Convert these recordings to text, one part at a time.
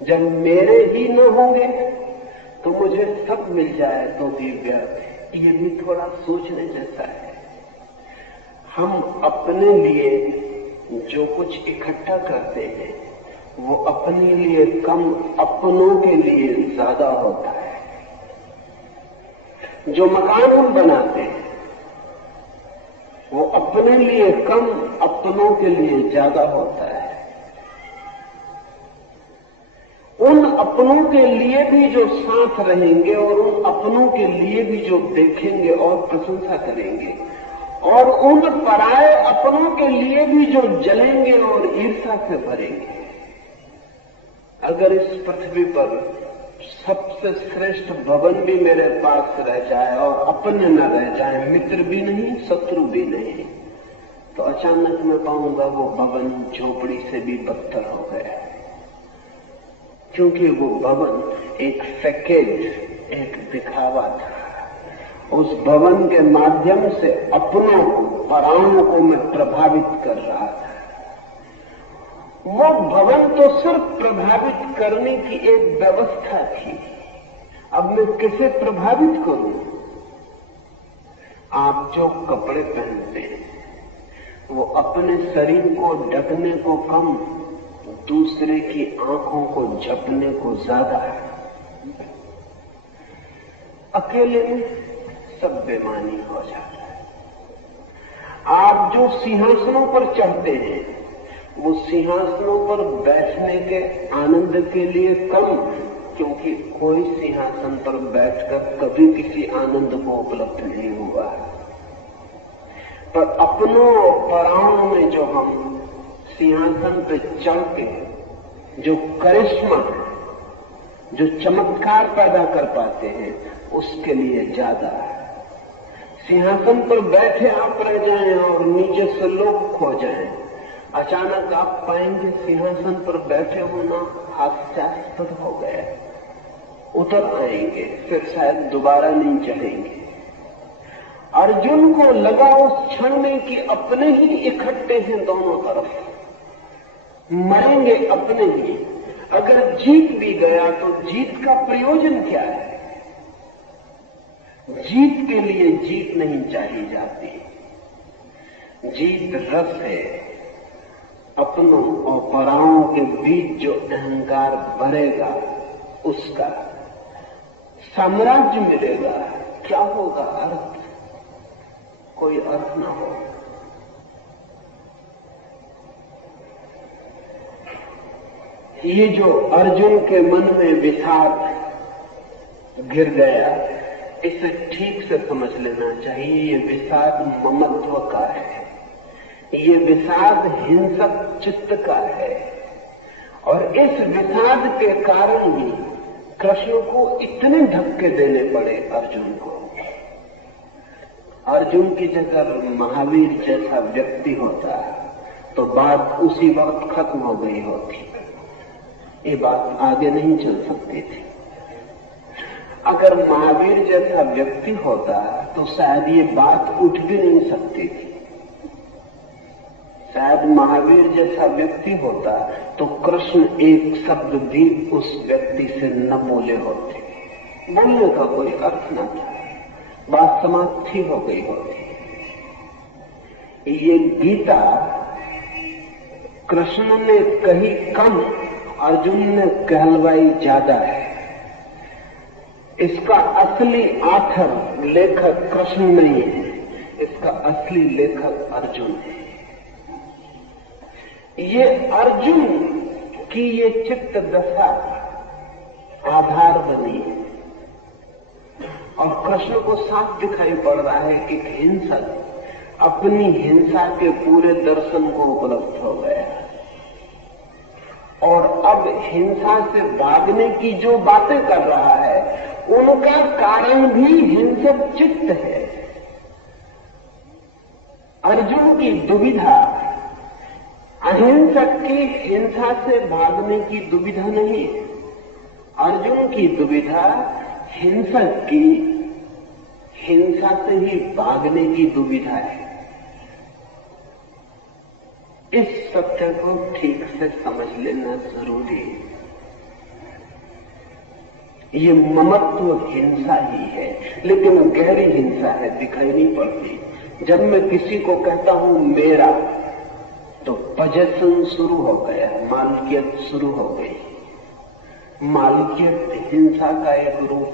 जब मेरे ही न होंगे तो मुझे सब मिल जाए तो भी व्यर्थ। ये भी थोड़ा सोचने जैसा है। हम अपने लिए जो कुछ इकट्ठा करते हैं वो अपने लिए कम, अपनों के लिए ज्यादा होता है। जो मकान हम बनाते हैं वो अपने लिए कम, अपनों के लिए ज्यादा होता है। उन अपनों के लिए भी जो साथ रहेंगे और उन अपनों के लिए भी जो देखेंगे और प्रशंसा करेंगे, और उन पराये अपनों के लिए भी जो जलेंगे और ईर्ष्या से भरेंगे। अगर इस पृथ्वी पर सबसे श्रेष्ठ भवन भी मेरे पास रह जाए और अपने न रह जाए, मित्र भी नहीं, शत्रु भी नहीं, तो अचानक मैं पाऊंगा वो भवन झोपड़ी से भी बदतर हो गया। क्योंकि वो भवन एक फैकेज, एक दिखावा था। उस भवन के माध्यम से अपनों को, पराओं को मैं प्रभावित कर रहा था। वो भवन तो सिर्फ प्रभावित करने की एक व्यवस्था थी। अब मैं किसे प्रभावित करूं? आप जो कपड़े पहनते हैं वो अपने शरीर को ढकने को कम, दूसरे की आंखों को झपने को ज्यादा है। अकेले में सब बेमानी हो जाता है। आप जो सिंहासनों पर चढ़ते हैं वो सिंहासनों पर बैठने के आनंद के लिए कम, क्योंकि कोई सिंहासन पर बैठकर कभी किसी आनंद को उपलब्ध नहीं हुआ है। पर अपनों और पराओं में जो हम सिंहासन पे चढ़ के जो करिश्मा, जो चमत्कार पैदा कर पाते हैं, उसके लिए ज्यादा है। सिंहासन पर बैठे आप रह जाएं और नीचे से लोग खो जाएं, अचानक आप पाएंगे सिंहासन पर बैठे होना हास्यास्पद हो गया। उतर आएंगे, फिर शायद दोबारा नहीं चढ़ेंगे। अर्जुन को लगा उस क्षण में कि अपने ही इकट्ठे हैं दोनों तरफ, मरेंगे अपने ही। अगर जीत भी गया तो जीत का प्रयोजन क्या है? जीत के लिए जीत नहीं चाहिए जाती। जीत रस है। अपनों और पराओं के बीच जो अहंकार बढ़ेगा उसका साम्राज्य मिलेगा। क्या होगा? अर्थ, कोई अर्थ ना हो। ये जो अर्जुन के मन में विषाद गिर गया, इसे ठीक से समझ लेना चाहिए। ये विषाद ममत्व का है, ये विषाद हिंसक चित्त का है। और इस विषाद के कारण ही कृष्ण को इतने धक्के देने पड़े अर्जुन को। अर्जुन की जगह महावीर जैसा व्यक्ति होता तो बात उसी वक्त खत्म हो गई होती। ये बात आगे नहीं चल सकती थी। अगर महावीर जैसा व्यक्ति होता तो शायद ये बात उठ भी नहीं सकती थी। शायद महावीर जैसा व्यक्ति होता तो कृष्ण एक शब्द भी उस व्यक्ति से न बोले होते, बोलने का कोई अर्थ न था, बात समाप्ति हो गई होती। ये गीता कृष्ण ने कही कम, अर्जुन ने कहलवाई ज्यादा है। इसका असली आथर लेखक कृष्ण नहीं है, इसका असली लेखक अर्जुन है। ये अर्जुन की ये चित्त दशा आधार बनी है। और कृष्ण को साफ दिखाई पड़ रहा है कि हिंसक अपनी हिंसा के पूरे दर्शन को उपलब्ध हो गया और अब हिंसा से भागने की जो बातें कर रहा है उनका कारण भी हिंसक चित्त है। अर्जुन की दुविधा अहिंसक की हिंसा से भागने की दुविधा नहीं है। अर्जुन की दुविधा हिंसक की हिंसा से ही भागने की दुविधा है। इस सत्य को ठीक से समझ लेना जरूरी है। ये ममत्व हिंसा ही है, लेकिन गहरी हिंसा है, दिखाई नहीं पड़ती। जब मैं किसी को कहता हूं मेरा, तो पजेशन शुरू हो गया, मालकियत शुरू हो गई। मालकियत हिंसा का एक रूप।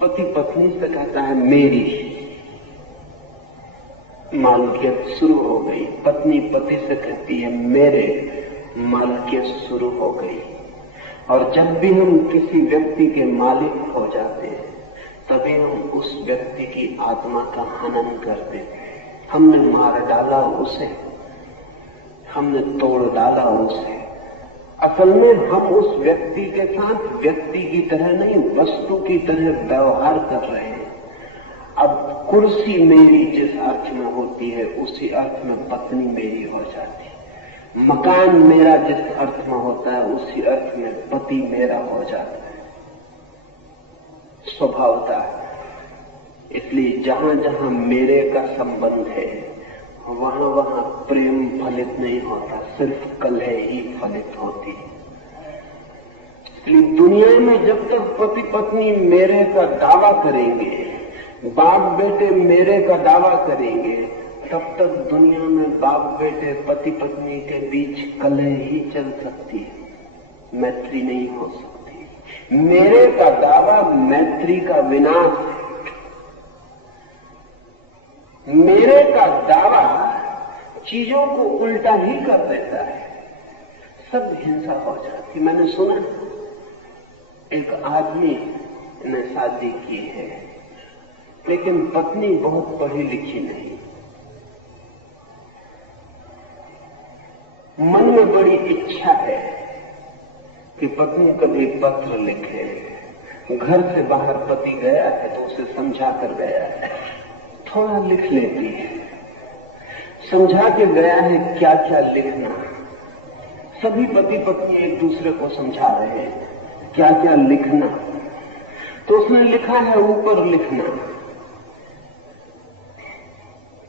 पति पत्नी से कहता है मेरी, मालकियत शुरू हो गई। पत्नी पति से कहती है मेरे, मालकियत शुरू हो गई। और जब भी हम किसी व्यक्ति के मालिक हो जाते हैं, तभी हम उस व्यक्ति की आत्मा का हनन कर देते हैं। हमने मार डाला उसे, हमने तोड़ डाला उसे। असल में हम उस व्यक्ति के साथ व्यक्ति की तरह नहीं, वस्तु की तरह व्यवहार कर रहे हैं। अब कुर्सी मेरी जिस अर्थ में होती है, उसी अर्थ में पत्नी मेरी हो जाती है। मकान मेरा जिस अर्थ में होता है, उसी अर्थ में पति मेरा हो जाता है, स्वभावता है। इसलिए जहां जहां मेरे का संबंध है, वहां वहां प्रेम फलित नहीं होता, सिर्फ कलह ही फलित होती है। इसलिए दुनिया में जब तक पति पत्नी मेरे का दावा करेंगे, बाप बेटे मेरे का दावा करेंगे, तब तक दुनिया में बाप बेटे पति पत्नी के बीच कलह ही चल सकती है, मैत्री नहीं हो सकती। मेरे का दावा मैत्री का विनाश है। मेरे का दावा चीजों को उल्टा ही कर देता है, सब हिंसा हो जाती। मैंने सुना एक आदमी ने शादी की है, लेकिन पत्नी बहुत पढ़ी लिखी नहीं। मन में बड़ी इच्छा है कि पत्नी कभी पत्र लिखे। घर से बाहर पति गया है तो उसे समझा कर गया है, थोड़ा लिख लेती है। समझा के गया है क्या क्या लिखना। सभी पति पत्नी एक दूसरे को समझा रहे हैं क्या क्या लिखना। तो उसने लिखा है ऊपर लिखना,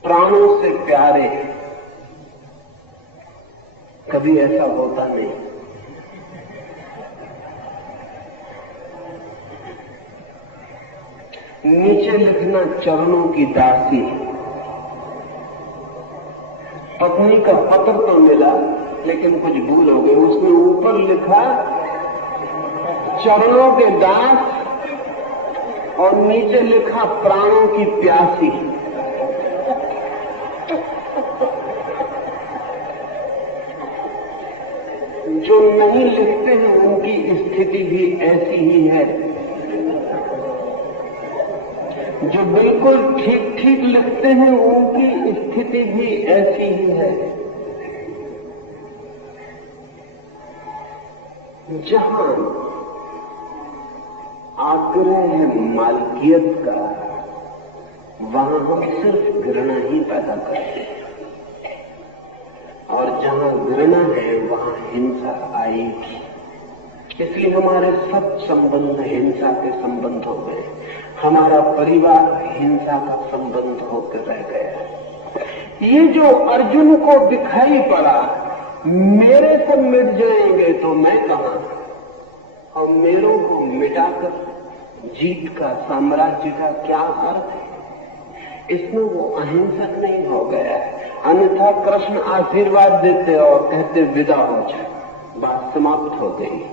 प्राणों से प्यारे। कभी ऐसा होता नहीं। नीचे लिखना चरणों की दासी। पत्नी का पत्र तो मिला, लेकिन कुछ भूल हो गई। उसने ऊपर लिखा चरणों के दास और नीचे लिखा प्राणों की प्यासी। जो नहीं लिखते हैं उनकी स्थिति भी ऐसी ही है। जो बिल्कुल ठीक ठीक लिखते हैं उनकी स्थिति भी ऐसी ही है। जहां आग्रह है मालकियत का, वहां हम सिर्फ घृणा ही पैदा करते हैं, और जहां घृणा है वहां हिंसा आएगी। इसलिए हमारे सब संबंध हिंसा के संबंध हो गए। हमारा परिवार हिंसा का संबंध होकर रह गया। ये जो अर्जुन को दिखाई पड़ा, मेरे को मिट जाएंगे तो मैं कहां, और मेरों को मिटाकर जीत का, साम्राज्य का क्या अर्थ है? इसमें वो अहिंसक नहीं हो गया है। अन्यथा कृष्ण आशीर्वाद देते और कहते विदा हो जाए, बात समाप्त हो गई।